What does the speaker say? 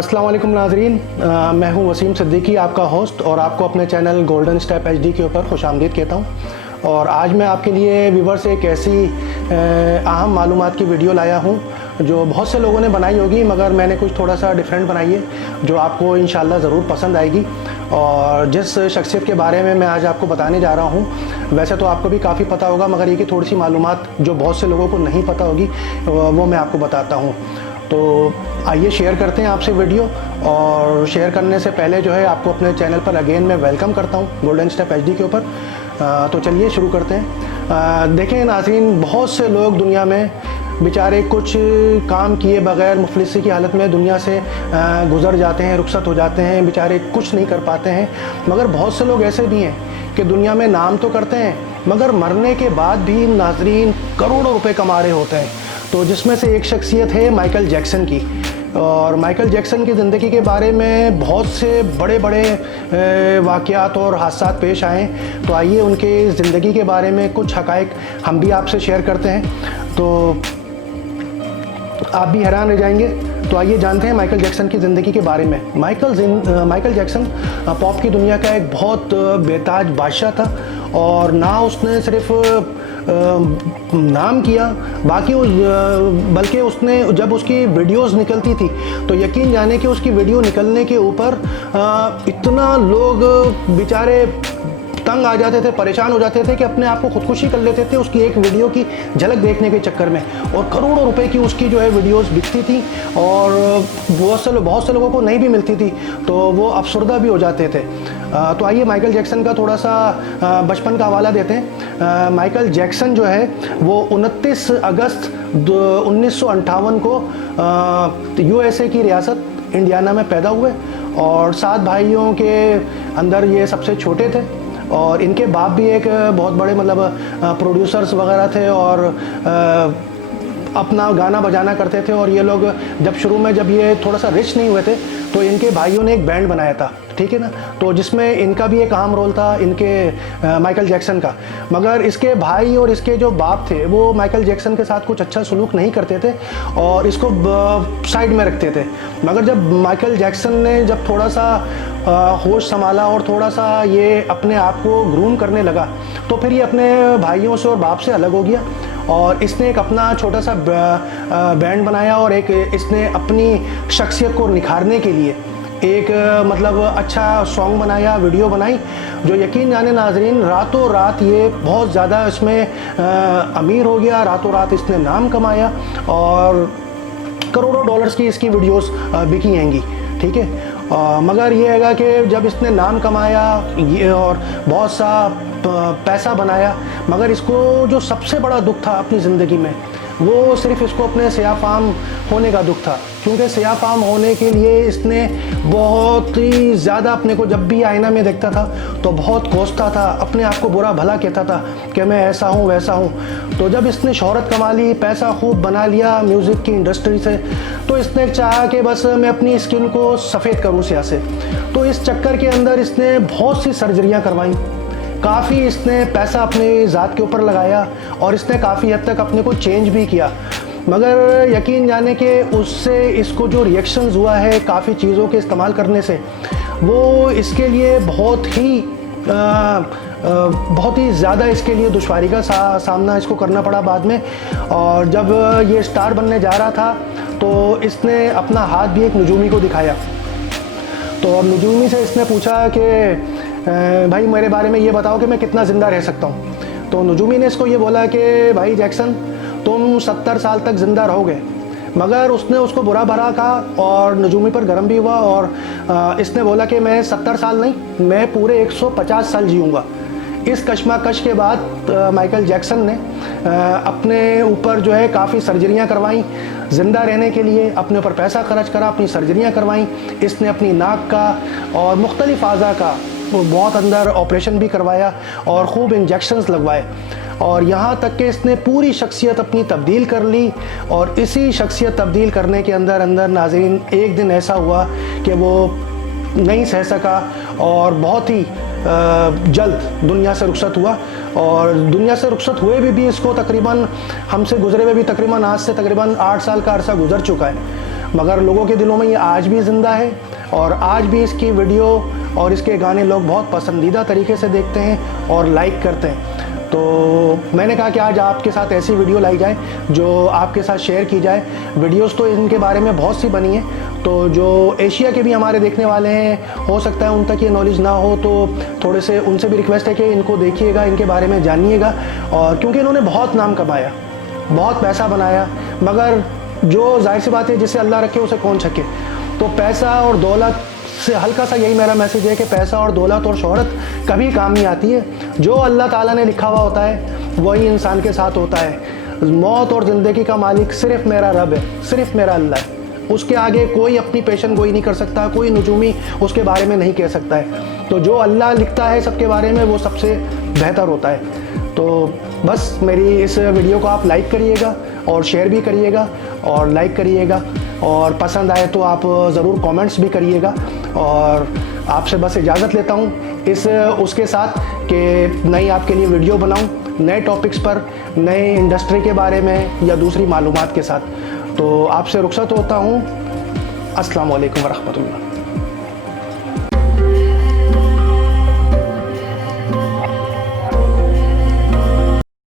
अस्सलाम वालेकुम नाज़रीन, मैं हूं वसीम सिद्दीकी, आपका होस्ट, और आपको अपने चैनल गोल्डन स्टेप एचडी के ऊपर खुशामदीद कहता हूं। और आज मैं आपके लिए व्यूवर्स एक ऐसी अहम मालूमात की वीडियो लाया हूं जो बहुत से लोगों ने बनाई होगी, मगर मैंने कुछ थोड़ा सा डिफरेंट बनाई है जो आपको इंशाल्लाह ज़रूर पसंद आएगी। और जिस शख्सियत के बारे में मैं आज आपको बताने जा रहा हूं, वैसे तो आपको भी काफ़ी पता होगा, मगर ये कि थोड़ी सी मालूमात जो बहुत से लोगों को नहीं पता होगी वो मैं आपको बताता हूं। तो आइए शेयर करते हैं आपसे वीडियो। और शेयर करने से पहले जो है आपको अपने चैनल पर अगेन मैं वेलकम करता हूं गोल्डन स्टेप एचडी के ऊपर। तो चलिए शुरू करते हैं। देखें नाज़रीन, बहुत से लोग दुनिया में बेचारे कुछ काम किए बगैर मुफलिसी की हालत में दुनिया से गुज़र जाते हैं, रुखसत हो जाते हैं, बेचारे कुछ नहीं कर पाते हैं। मगर बहुत से लोग ऐसे भी हैं कि दुनिया में नाम तो करते हैं मगर मरने के बाद भी नाज़रीन करोड़ों रुपए कमा रहे होते हैं। तो जिसमें से एक शख्सियत है माइकल जैक्सन की। और माइकल जैक्सन की ज़िंदगी के बारे में बहुत से बड़े बड़े वाक़यात और हादसा पेश आए। तो आइए उनके ज़िंदगी के बारे में कुछ हक़ाइक़ हम भी आपसे शेयर करते हैं, तो आप भी हैरान रह जाएंगे। तो आइए जानते हैं माइकल जैक्सन की ज़िंदगी के बारे में। माइकल जैक्सन पॉप की दुनिया का एक बहुत बेताज बादशाह था। और ना उसने सिर्फ नाम किया, बल्कि उसने जब उसकी वीडियोस निकलती थी तो यकीन जाने कि उसकी वीडियो निकलने के ऊपर इतना लोग बेचारे तंग आ जाते थे, परेशान हो जाते थे कि अपने आप को खुदकुशी कर लेते थे उसकी एक वीडियो की झलक देखने के चक्कर में। और करोड़ों रुपए की उसकी जो है वीडियोस बिकती थी और बहुत से लोगों को नहीं भी मिलती थी, तो वो अफसरदा भी हो जाते थे। तो आइए माइकल जैक्सन का थोड़ा सा बचपन का हवाला देते हैं। माइकल जैक्सन जो है वो 29 अगस्त 1958 को यूएसए की रियासत इंडियाना में पैदा हुए। और 7 भाइयों के अंदर ये सबसे छोटे थे। और इनके बाप भी एक बहुत बड़े प्रोड्यूसर्स वगैरह थे और अपना गाना बजाना करते थे। और ये लोग जब ये थोड़ा सा रिच नहीं हुए थे तो इनके भाइयों ने एक बैंड बनाया था, ठीक है ना, तो जिसमें इनका भी एक अहम रोल था, इनके माइकल जैक्सन का। मगर इसके भाई और इसके जो बाप थे वो माइकल जैक्सन के साथ कुछ अच्छा सलूक नहीं करते थे और इसको साइड में रखते थे। मगर जब माइकल जैक्सन ने जब थोड़ा सा होश संभाला और थोड़ा सा ये अपने आप को ग्रूम करने लगा, तो फिर ये अपने भाइयों से और बाप से अलग हो गया और इसने एक अपना छोटा सा बैंड बनाया। और एक इसने अपनी शख्सियत को निखारने के लिए एक अच्छा सॉन्ग बनाया, वीडियो बनाई, जो यकीन जाने नाजरीन रातों रात ये बहुत ज़्यादा इसमें अमीर हो गया। रातों रात इसने नाम कमाया और करोड़ों डॉलर्स की इसकी वीडियोस बिकी हैंगी, ठीक है। मगर ये है कि जब इसने नाम कमाया ये और बहुत सा पैसा बनाया, मगर इसको जो सबसे बड़ा दुख था अपनी ज़िंदगी में वो सिर्फ इसको अपने सियाफ़ाम होने का दुख था। क्योंकि सियाफ़ाम होने के लिए इसने बहुत ही ज़्यादा अपने को, जब भी आईना में देखता था तो बहुत कोसता था, अपने आप को बुरा भला कहता था कि मैं ऐसा हूँ वैसा हूँ। तो जब इसने शोहरत कमा ली, पैसा खूब बना लिया म्यूज़िक की इंडस्ट्री से, तो इसने चाहा कि बस मैं अपनी स्किन को सफ़ेद करूँ स्याह से। तो इस चक्कर के अंदर इसने बहुत सी सर्जरियाँ करवाईं, काफ़ी इसने पैसा अपनी ज़ात के ऊपर लगाया और इसने काफ़ी हद तक अपने को चेंज भी किया। मगर यकीन जाने कि उससे इसको जो रिएक्शंस हुआ है काफ़ी चीज़ों के इस्तेमाल करने से, वो इसके लिए बहुत ही ज़्यादा इसके लिए दुश्वारी का सामना इसको करना पड़ा बाद में। और जब ये स्टार बनने जा रहा था तो इसने अपना हाथ भी एक नजूमी को दिखाया। तो अब नजूमी से इसने पूछा कि भाई मेरे बारे में ये बताओ कि मैं कितना ज़िंदा रह सकता हूँ। तो नजूमी ने इसको ये बोला कि भाई जैक्सन, तुम 70 साल तक ज़िंदा रहोगे। मगर उसने उसको बुरा भला कहा और नजूमी पर गर्म भी हुआ और इसने बोला कि मैं 70 साल नहीं, मैं पूरे 150 साल जीऊँगा। इस कशमकश के बाद माइकल जैक्सन ने अपने ऊपर जो है काफ़ी सर्जरियां करवाईं ज़िंदा रहने के लिए, अपने ऊपर पैसा खर्च करा, अपनी सर्जरियां करवाईं। इसने अपनी नाक का और मुख्तलिफ आज़ा का बहुत अंदर ऑपरेशन भी करवाया और ख़ूब इंजेक्शंस लगवाए। और यहाँ तक कि इसने पूरी शख्सियत अपनी तब्दील कर ली। और इसी शख्सियत तब्दील करने के अंदर नाज़रीन एक दिन ऐसा हुआ कि वो नहीं सह सका और बहुत ही जल्द दुनिया से रुखसत हुआ। और दुनिया से रुखसत हुए भी इसको तकरीबन हमसे गुजरे हुए भी तकरीबन आज से तकरीबन 8 साल का अरसा गुजर चुका है। मगर लोगों के दिलों में ये आज भी ज़िंदा है और आज भी इसकी वीडियो और इसके गाने लोग बहुत पसंदीदा तरीके से देखते हैं और लाइक करते हैं। तो मैंने कहा कि आज आपके साथ ऐसी वीडियो लाई जाए जो आपके साथ शेयर की जाए। वीडियोस तो इनके बारे में बहुत सी बनी है, तो जो एशिया के भी हमारे देखने वाले हैं, हो सकता है उन तक ये नॉलेज ना हो, तो थोड़े से उनसे भी रिक्वेस्ट है कि इनको देखिएगा, इनके बारे में जानिएगा। और क्योंकि इन्होंने बहुत नाम कमाया, बहुत पैसा बनाया, मगर जो जाहिर सी बात है जिसे अल्लाह रखे उसे कौन छके। तो पैसा और दौलत से हल्का सा यही मेरा मैसेज है कि पैसा और दौलत और शोहरत कभी काम नहीं आती है। जो अल्लाह ताला ने लिखा हुआ होता है वही इंसान के साथ होता है। मौत और ज़िंदगी का मालिक सिर्फ मेरा रब है, सिर्फ मेरा अल्लाह है। उसके आगे कोई अपनी पेशन गोई नहीं कर सकता, कोई नजूमी उसके बारे में नहीं कह सकता है। तो जो अल्लाह लिखता है सबके बारे में वो सबसे बेहतर होता है। तो बस मेरी इस वीडियो को आप लाइक करिएगा और शेयर भी करिएगा और लाइक करिएगा, और पसंद आए तो आप ज़रूर कमेंट्स भी करिएगा। और आपसे बस इजाज़त लेता हूँ उसके साथ कि नई आपके लिए वीडियो बनाऊँ नए टॉपिक्स पर, नए इंडस्ट्री के बारे में या दूसरी मालूमात के साथ। तो आपसे रुखसत होता हूँ। अस्सलाम वालेकुम वरहमतुल्लाह।